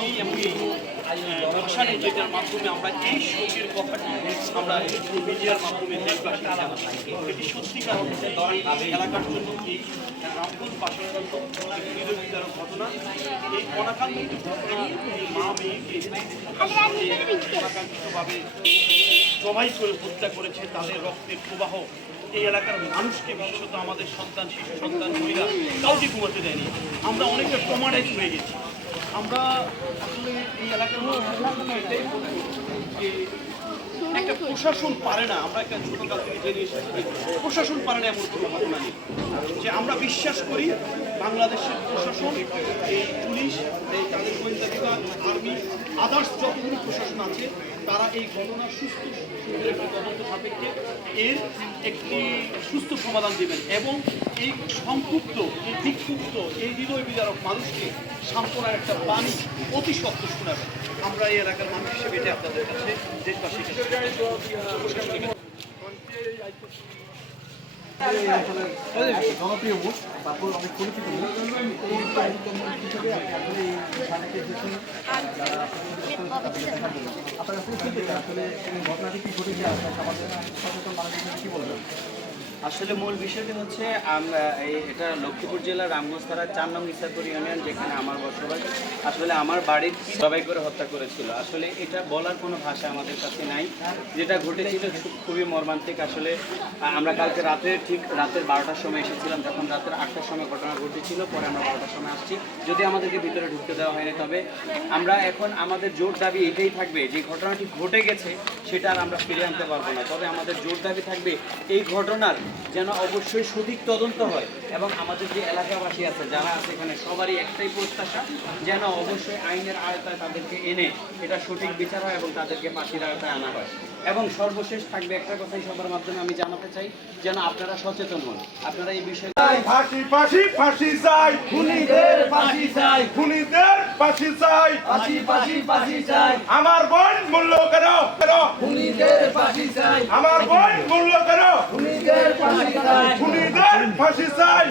নেই এবং এই ভাষা নেই, যেটার মাধ্যমে আমরা এই শোকের কথাটি আমরা মিডিয়ার মাধ্যমে দেশবাসীকে জানাতে পারি। এটি সত্যিকার অর্থে এলাকার জন্য এই রামপুর বাসিন্দার হৃদয়বিদারক ঘটনা, এই অনাকাঙ্ক্ষিত ঘটনা, এই মা মেয়েকে অনাকাঙ্ক্ষিতভাবে জবাই করে হত্যা করেছে, তাদের রক্তের প্রবাহ এই এলাকার মানুষকে, বিশেষত আমাদের সন্তান, শিশু সন্তান, মহিলা কাউকে ঘুমাতে দেয়নি। আমরা অনেকটা ট্রমাটাইজ হয়ে গেছি। আমরা আসলে এই এলাকার মানুষ এটাই বলবো যে একটা প্রশাসন পারে না, আমরা একটা ছোটকাল থেকে জেনে এসেছি প্রশাসন পারে না এমন কোনো ঘটনা নেই। যে আমরা বিশ্বাস করি বাংলাদেশের প্রশাসন, এই পুলিশ, এই তাদের গোয়েন্দা বিভাগ, আর্মি, আদার্স যতগুলো প্রশাসন আছে, তারা এই ঘটনার সুস্থ একটি তদন্ত সাপেক্ষে এর একটি সুস্থ সমাধান দেবেন এবং এই সম্পৃক্ত, এই বিক্ষুব্ধ, এই হৃদয় বিদারক মানুষকে সান্ত্বনার একটা বাণী অতি সত্য শোনাবেন। আমরা এই এলাকার মানুষ হিসেবে এটা আপনাদের কাছে, দেশবাসীর কাছে জনপ্রিয় মুখ, তারপর অনেক পরিচিত মুখ হিসেবে আসলে এই ঘটনাকে এসেছেন যারা আপনার কাছে শুনতে চান আসলে এই ঘটনাটি কি ঘটেছে, আমাদের সচেতন মানুষের কী বলবেন? আসলে মূল বিষয়টি হচ্ছে এটা লক্ষ্মীপুর জেলার রামগঞ্জ থানার 4 নং ইসাপুর ইউনিয়ন, যেখানে আমার বসবাস। আসলে আমার বাড়ির জবাই করে হত্যা করেছিল। আসলে এটা বলার কোনো ভাষা আমাদের কাছে নাই। যেটা ঘটেছিল খুবই মর্মান্তিক। আসলে আমরা কালকে রাতের 12টার সময় এসেছিলাম, তখন রাতের 8টার সময় ঘটনা ঘটেছিল। পরে আমরা 12টার সময় আসছি, যদি আমাদেরকে ভিতরে ঢুকতে দেওয়া হয়নি। তবে আমরা এখন আমাদের জোর দাবি এটাই থাকবে, যে ঘটনাটি ঘটে গেছে সেটা আর আমরা ফিরে আনতে পারবো না। তবে আমাদের জোর দাবি থাকবে এই ঘটনার যেন অবশ্যই সঠিক তদন্ত হয় এবং আমাদের যে এলাকাবাসী আছে, যারা আছে এখানে, সবারই একটাই প্রত্যাশা যেন অবশ্যই আইনের আওতায় তাদেরকে এনে এটা সঠিক বিচার হয় এবং তাদেরকে ফাঁসির আওতায় আনা হয়। এবং সর্বশেষ থাকবে একটা কথাই সবার মাধ্যমে আমি জানাতে চাই, যেন আপনারা সচেতন হন। আপনারা এই বিষয়ে ফাঁসি ফাঁসি ফাঁসি চাই, খুনিদের ফাঁসি চাই, খুনিদের ফাঁসি চাই, ফাঁসি ফাঁসি ফাঁসি চাই, আমার বোন মূল্য কেন খুনিদের ফাঁসি চাই, আমার বোন মূল্য কেন খুনিদের ফাঁসি চাই, খুনিদের ফাঁসি চাই।